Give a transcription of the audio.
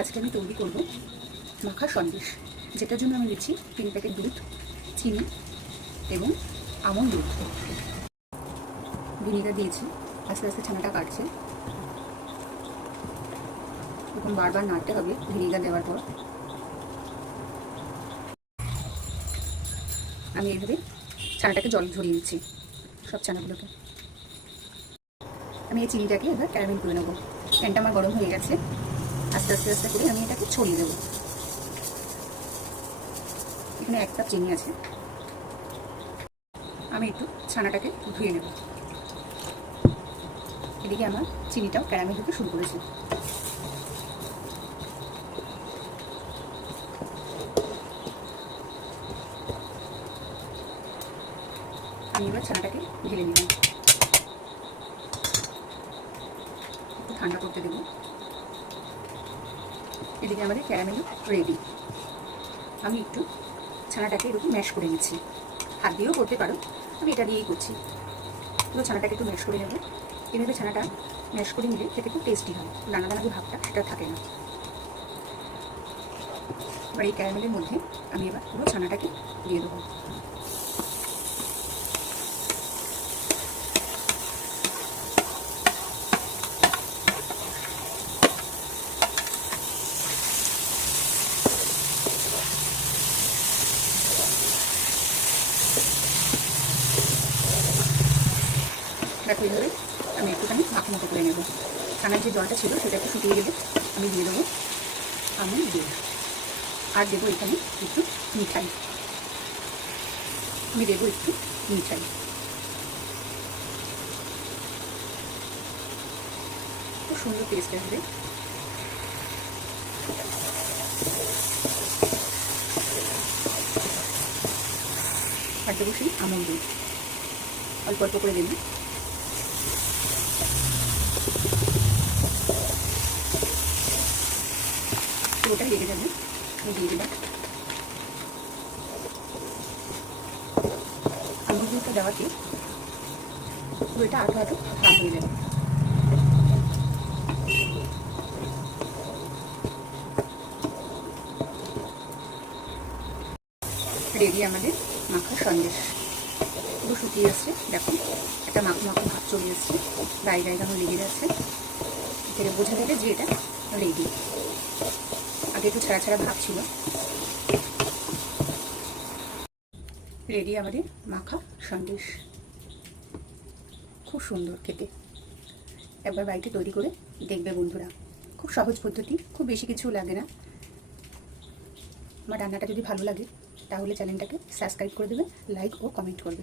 আজকে আমি তৈরি করব মাখা সন্দেশ, যেটার জন্য আমি দিচ্ছি 3 প্যাকেট দুধ, চিনি এবং আমন্ড দুধ। ভিনিগার দিয়েছি, আস্তে আস্তে ছানাটা কাটছে। এখন বারবার নাড়তে হবে ভিনিগার দেওয়ার পর। আমি এইভাবে ছানাটাকে জল ঝরিয়ে নিচ্ছি, সব ছানাগুলোকে। আমি এই চিনিটাকে এবার ক্যারামেল করে নেবো। প্যানটা আমার গরম হয়ে গেছে, আস্তে আস্তে আস্তে করে আমি এটাকে ছড়িয়ে দেবো। এখানে 1 কাপ চিনি আছে। আমি একটু ছানাটাকে ধুয়ে নেব। এদিকে আমার চিনিটাও ক্যারামেল হতে শুরু করেছে। আমি এবার ছানাটাকে ঢেলে নিলাম, একটু ঠান্ডা করতে দেবো। এদিকে আমাদের ক্যারামেল রেডি। আমি একটু ছানাটাকে এরকম ম্যাশ করে নিচ্ছি, হাত দিয়েও করতে পারো, আমি এটা দিয়েই করছি। পুরো ছানাটাকে একটু ম্যাশ করে নেব। এভাবে ছানাটা ম্যাশ করে নিলে খেতে খুব টেস্টি হয়, দানা দানা যে ভাবটা সেটা থাকে না। এবার এই ক্যারামেলের মধ্যে আমি এবার পুরো ছানাটাকে দিয়ে দেবো। দেখো এইভাবে আমি একটুখানি মাখো মতো করে নেব। ছানার যে জলটা ছিল সেটা একটু শুকিয়ে গেলে আমি দিয়ে দেবো আমন্ড দুধ, আর দেবো এখানে একটু মিঠাই। আমি দেবো একটু মিঠাই। খুব সুন্দর টেস্ট আসবে। আর দেবো সেই আমন্ড দুধ, অল্প অল্প করে দেবো। পুরোটাই লেগে যাবে, আমি দিয়ে দিলাম। আমন্ড দুধটা দেওয়াতে পুরোটা আঠো আঠো ভাব হয়ে যাবে। রেডি আমাদের মাখা সন্দেশ। পুরো শুকিয়ে আসছে, দেখো একটা মাখো মাখো ভাব চলে এসছে, গায়ে গায়ে যখন লেগে যাচ্ছে, এখানে বোঝা যাবে যে এটা রেডি। আগে একটু ছাড়া ছাড়া ভাব ছিল। রেডি আমাদের মাখা সন্দেশ, খুব সুন্দর খেতে। একবার বাড়িতে তৈরি করে দেখবে বন্ধুরা, খুব সহজ পদ্ধতি, খুব বেশি কিছু লাগে না। আমার রান্নাটা যদি ভালো লাগে তাহলে চ্যানেলটাকে সাবস্ক্রাইব করে দেবে, লাইক ও কমেন্ট করবে।